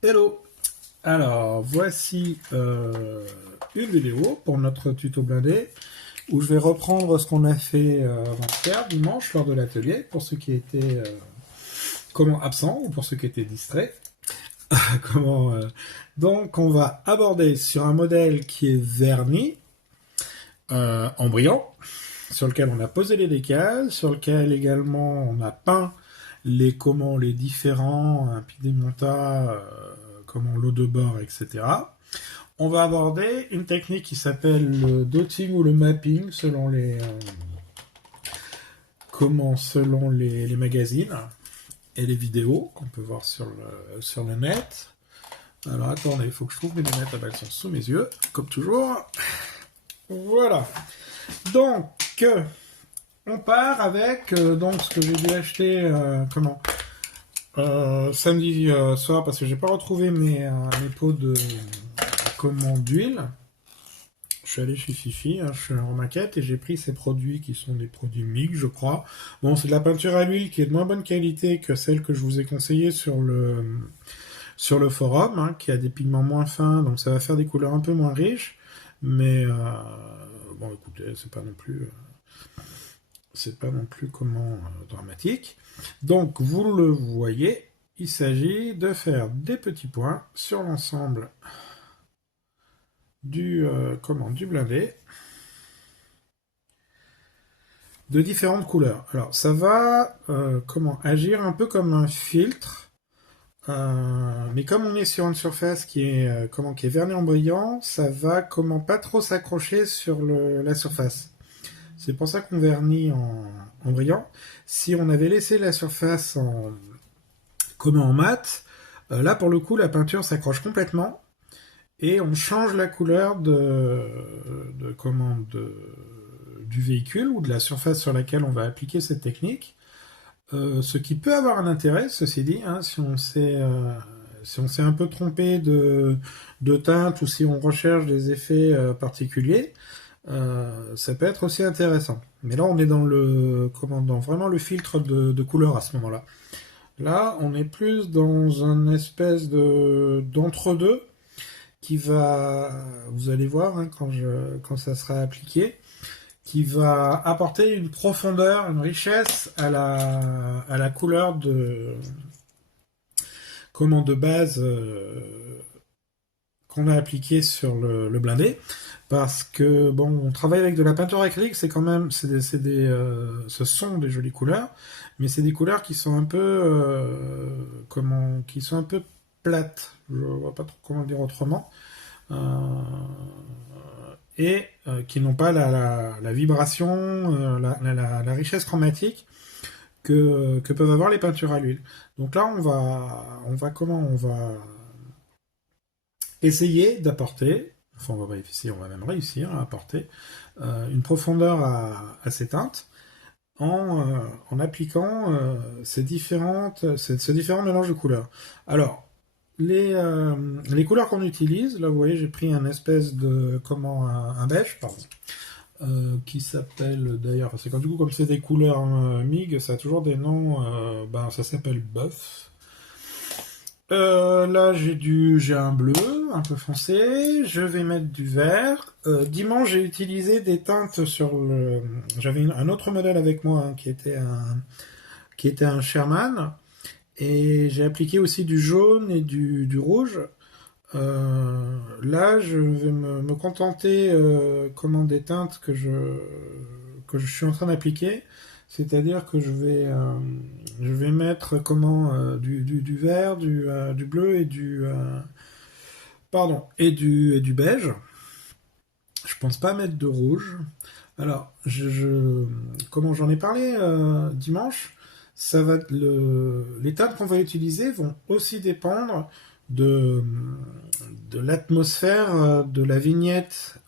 Hello! Alors, voici une vidéo pour notre tuto blindé où je vais reprendre ce qu'on a fait avant-hier, dimanche, lors de l'atelier, pour ceux qui étaient absents ou pour ceux qui étaient distraits. comment, Donc, on va aborder sur un modèle qui est verni en brillant, sur lequel on a posé les décals, sur lequel également on a peint les différents impedimenta, l'eau de bord, etc. On va aborder une technique qui s'appelle le dotting ou le mapping selon les magazines et les vidéos qu'on peut voir sur le net. Alors attendez, il faut que je trouve mes lunettes, elles sont sous mes yeux, comme toujours. Voilà. Donc, on part avec ce que j'ai dû acheter samedi soir parce que j'ai pas retrouvé mes pots d'huile. Je suis allé chez Fifi, je suis en maquette et j'ai pris ces produits qui sont des produits MIG, je crois. Bon, c'est de la peinture à l'huile qui est de moins bonne qualité que celle que je vous ai conseillée sur le forum, qui a des pigments moins fins, donc ça va faire des couleurs un peu moins riches. Mais bon, écoutez, c'est pas non plus dramatique. Donc, vous le voyez, il s'agit de faire des petits points sur l'ensemble du blindé de différentes couleurs. Alors, ça va agir un peu comme un filtre, mais comme on est sur une surface qui est vernie en brillant, ça va pas trop s'accrocher sur la surface. C'est pour ça qu'on vernit en brillant. Si on avait laissé la surface en mat, là pour le coup la peinture s'accroche complètement et on change la couleur du véhicule ou de la surface sur laquelle on va appliquer cette technique. Ce qui peut avoir un intérêt, ceci dit, si on s'est un peu trompé de teinte ou si on recherche des effets particuliers, ça peut être aussi intéressant. Mais là, on est dans vraiment le filtre de couleur à ce moment-là. Là, on est plus dans une espèce d'entre-deux qui va, vous allez voir quand ça sera appliqué, qui va apporter une profondeur, une richesse à la couleur de base qu'on a appliqué sur le blindé. Parce que bon, on travaille avec de la peinture acrylique, ce sont des jolies couleurs, mais c'est des couleurs qui sont un peu plates. Je vois pas trop comment le dire autrement. Et qui n'ont pas la vibration, la richesse chromatique que peuvent avoir les peintures à l'huile. Donc là, on va essayer d'apporter, enfin on va même réussir à apporter une profondeur à ces teintes en appliquant ces différents mélanges de couleurs. Alors, les couleurs qu'on utilise, là vous voyez j'ai pris un espèce de un beige, pardon, qui s'appelle d'ailleurs, c'est comme c'est des couleurs MIG, ça a toujours des noms, ça s'appelle buff. Là j'ai un bleu un peu foncé, je vais mettre du vert. Dimanche j'ai utilisé des teintes j'avais un autre modèle avec moi qui était un Sherman. Et j'ai appliqué aussi du jaune et du rouge. Là, je vais me contenter des teintes que je suis en train d'appliquer. C'est-à-dire que je vais mettre du vert, du bleu et du beige. Je pense pas mettre de rouge. Alors, j'en ai parlé dimanche. Les teintes qu'on va utiliser vont aussi dépendre de l'atmosphère de la vignette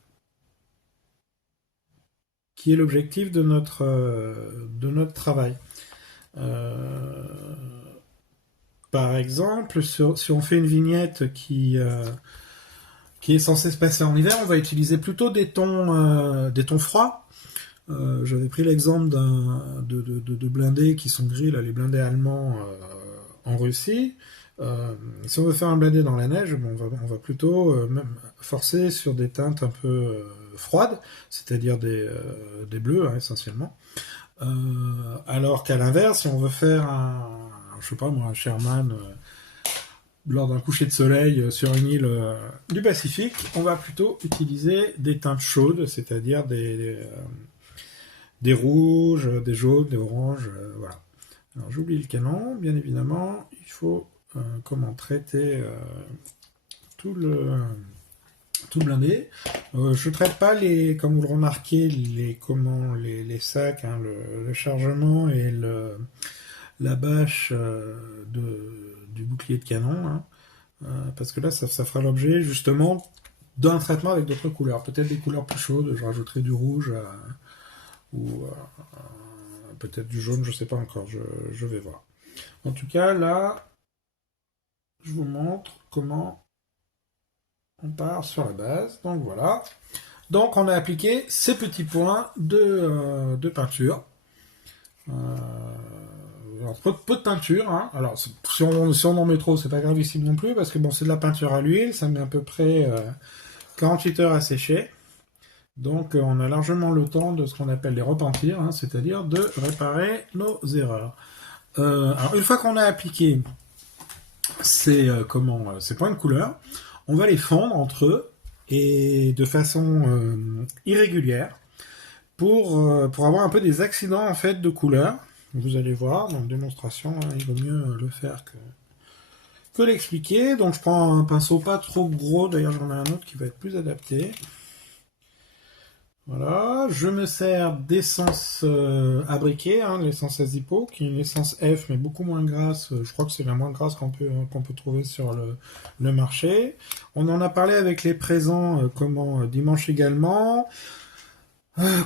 qui est l'objectif de notre travail. Par exemple, si on fait une vignette qui est censée se passer en hiver, on va utiliser plutôt des tons froids. J'avais pris l'exemple de blindés qui sont gris, là, les blindés allemands en Russie. Si on veut faire un blindé dans la neige, bon, on va plutôt même forcer sur des teintes un peu froides, c'est-à-dire des bleus hein, essentiellement. Alors qu'à l'inverse, si on veut faire je sais pas moi, un Sherman lors d'un coucher de soleil sur une île du Pacifique, on va plutôt utiliser des teintes chaudes, c'est-à-dire des rouges, des jaunes, des oranges, voilà. Alors j'oublie le canon, bien évidemment, il faut comment traiter tout le tout blindé. Je traite pas comme vous le remarquez, les sacs, hein, le chargement et la bâche du bouclier de canon, hein, parce que là, ça fera l'objet justement d'un traitement avec d'autres couleurs, peut-être des couleurs plus chaudes. Je rajouterai du rouge ou peut-être du jaune, je sais pas encore, je vais voir. En tout cas, là, je vous montre comment on part sur la base. Donc voilà. Donc on a appliqué ces petits points de peinture. Alors, peu de peinture. Hein. Alors si on en met trop, c'est pas gravissime non plus, parce que bon, c'est de la peinture à l'huile, ça met à peu près 48 heures à sécher. Donc on a largement le temps de ce qu'on appelle les repentirs, hein, c'est-à-dire de réparer nos erreurs. Alors une fois qu'on a appliqué ces points de couleur, on va les fondre entre eux et de façon irrégulière pour avoir un peu des accidents en fait de couleur. Vous allez voir dans la démonstration, hein, il vaut mieux le faire que l'expliquer. Donc je prends un pinceau pas trop gros, d'ailleurs j'en ai un autre qui va être plus adapté. Voilà, je me sers d'essence à briquet, hein, l'essence Azipo, qui est une essence F mais beaucoup moins grasse. Je crois que c'est la moins grasse qu'on peut trouver sur le marché. On en a parlé avec les présents dimanche également.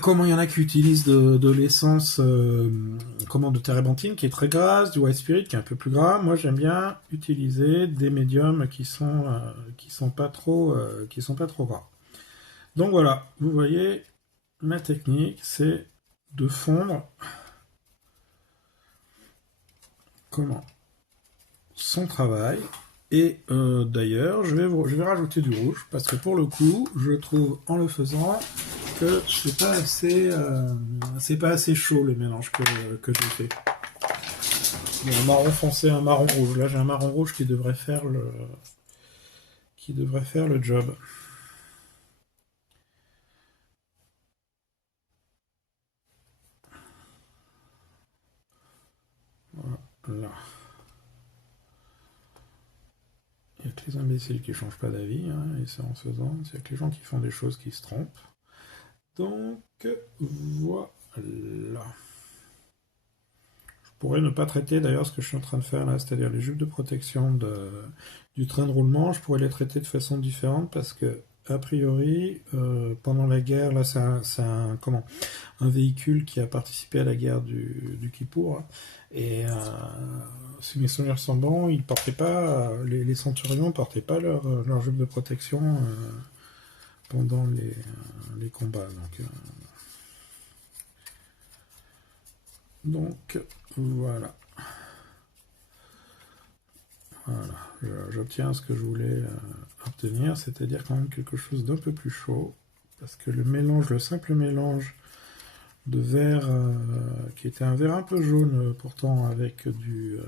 Comment il y en a qui utilisent de l'essence de térébenthine qui est très grasse, du white spirit qui est un peu plus gras. Moi j'aime bien utiliser des médiums qui sont pas trop gras. Donc voilà, vous voyez, ma technique, c'est de fondre son travail. Et d'ailleurs, je vais rajouter du rouge, parce que pour le coup, je trouve en le faisant que c'est pas assez chaud le mélange que j'ai fait. Il y a un marron foncé, un marron rouge. Là, j'ai un marron rouge qui devrait faire le job. Voilà. Il n'y a que les imbéciles qui ne changent pas d'avis, hein, et c'est en se faisant, il y a que les gens qui font des choses qui se trompent. Donc, voilà. Je pourrais ne pas traiter d'ailleurs ce que je suis en train de faire là, c'est-à-dire les jupes de protection du train de roulement, je pourrais les traiter de façon différente parce que, a priori, pendant la guerre, là c'est un véhicule qui a participé à la guerre du Kippour, hein, et si mes souvenirs sont bons, ils portaient pas, les centurions portaient pas leur jupe de protection pendant les combats. Donc voilà. Voilà, j'obtiens ce que je voulais obtenir, c'est-à-dire quand même quelque chose d'un peu plus chaud, parce que le simple mélange de verre, qui était un verre un peu jaune pourtant avec du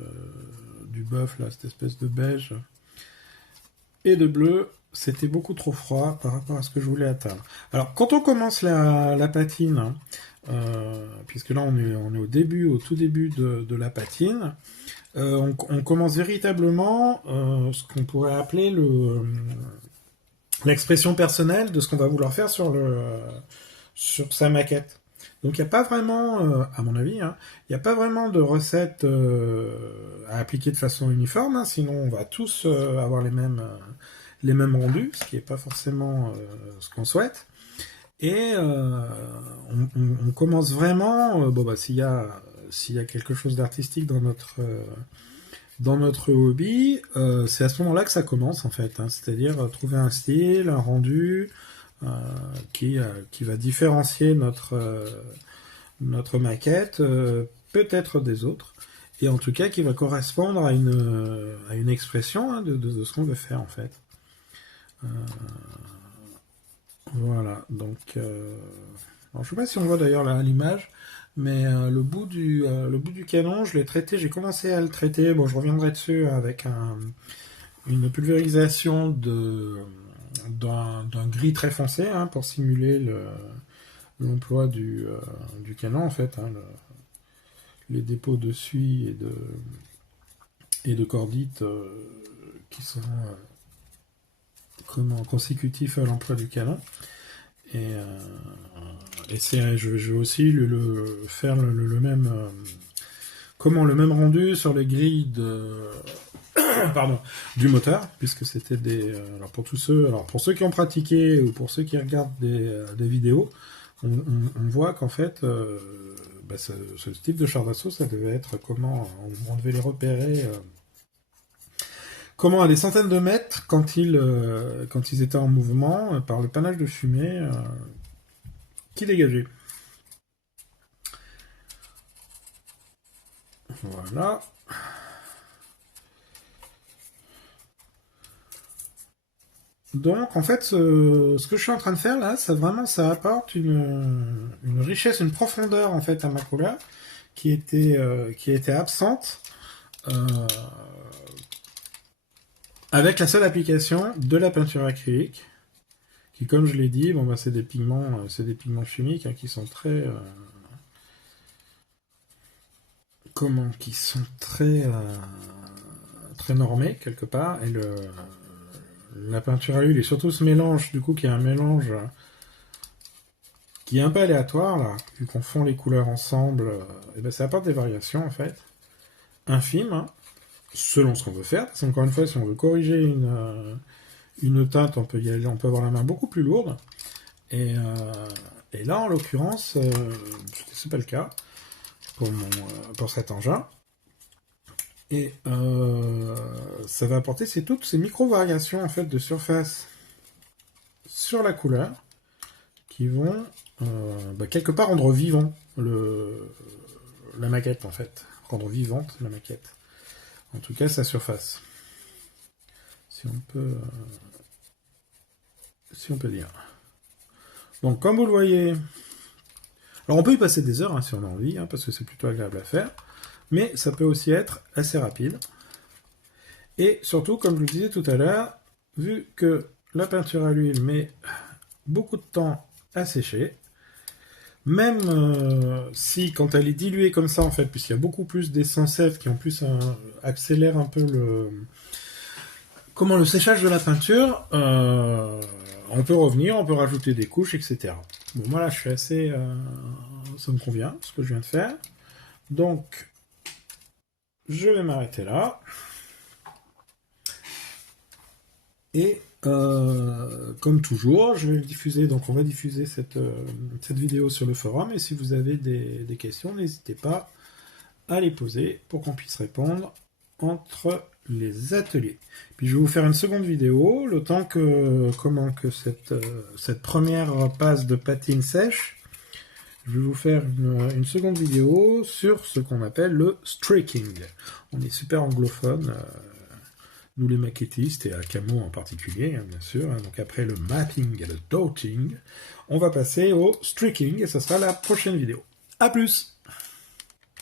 bœuf, là, cette espèce de beige, et de bleu, c'était beaucoup trop froid par rapport à ce que je voulais atteindre. Alors, quand on commence la patine, hein, puisque là on est au tout début de la patine, on commence véritablement ce qu'on pourrait appeler l'expression personnelle de ce qu'on va vouloir faire sur sa maquette. Donc il n'y a pas vraiment, à mon avis, hein, il n'y a pas vraiment de recette à appliquer de façon uniforme, hein, sinon on va tous avoir les mêmes rendus, ce qui n'est pas forcément ce qu'on souhaite. Et on commence vraiment, s'il y a quelque chose d'artistique dans notre hobby, c'est à ce moment-là que ça commence en fait, hein, c'est-à-dire trouver un style, un rendu qui va différencier notre maquette peut-être des autres. et en tout cas qui va correspondre à une expression hein, de ce qu'on veut faire en fait. Voilà, donc alors, je sais pas si on voit d'ailleurs là l'image, mais le bout du canon, je l'ai traité, j'ai commencé à le traiter, bon je reviendrai dessus avec une pulvérisation d'un gris très foncé hein, pour simuler l'emploi du canon en fait, hein, les dépôts de suie et de cordite qui sont consécutifs à l'emploi du canon. Et je vais aussi faire le même le même rendu sur les grilles pardon, du moteur, puisque c'était alors pour ceux qui ont pratiqué ou pour ceux qui regardent des vidéos, on voit qu'en fait ce type de char d'assaut, ça devait être on devait les repérer à des centaines de mètres quand ils étaient en mouvement par le panache de fumée qui dégageait. Voilà. Donc, en fait, ce que je suis en train de faire là, ça apporte une richesse, une profondeur en fait à ma couleur qui était absente avec la seule application de la peinture acrylique, qui, comme je l'ai dit, c'est des pigments chimiques hein, qui sont très normés quelque part, et la peinture à l'huile et surtout ce mélange, du coup, qui est un mélange qui est un peu aléatoire là, vu qu'on fond les couleurs ensemble, et ben ça apporte des variations en fait infimes, hein, selon ce qu'on veut faire. Parce qu'encore une fois, si on veut corriger une teinte, on peut avoir la main beaucoup plus lourde. Et là, en l'occurrence, c'est pas le cas pour cet engin. Et ça va apporter toutes ces micro-variations en fait de surface sur la couleur qui vont quelque part rendre vivant la maquette en fait. Rendre vivante la maquette. En tout cas, sa surface. Si on peut dire. Donc, comme vous le voyez, alors on peut y passer des heures hein, si on a envie, hein, parce que c'est plutôt agréable à faire, mais ça peut aussi être assez rapide. Et surtout, comme je vous le disais tout à l'heure, vu que la peinture à l'huile met beaucoup de temps à sécher, même si quand elle est diluée comme ça en fait, puisqu'il y a beaucoup plus d'essence F qui en plus accélère un peu le séchage de la peinture, on peut revenir, on peut rajouter des couches, etc. Bon, moi là je suis assez... ça me convient ce que je viens de faire. Donc, je vais m'arrêter là. Et comme toujours, je vais le diffuser, donc on va diffuser cette vidéo sur le forum, et si vous avez des questions, n'hésitez pas à les poser pour qu'on puisse répondre entre les ateliers. Puis je vais vous faire une seconde vidéo, le temps que cette première passe de patine sèche, je vais vous faire une seconde vidéo sur ce qu'on appelle le streaking. On est super anglophone, nous les maquettistes, et à Camo en particulier, hein, bien sûr. Hein. Donc après le mapping et le dotting, on va passer au streaking, et ce sera la prochaine vidéo. A plus!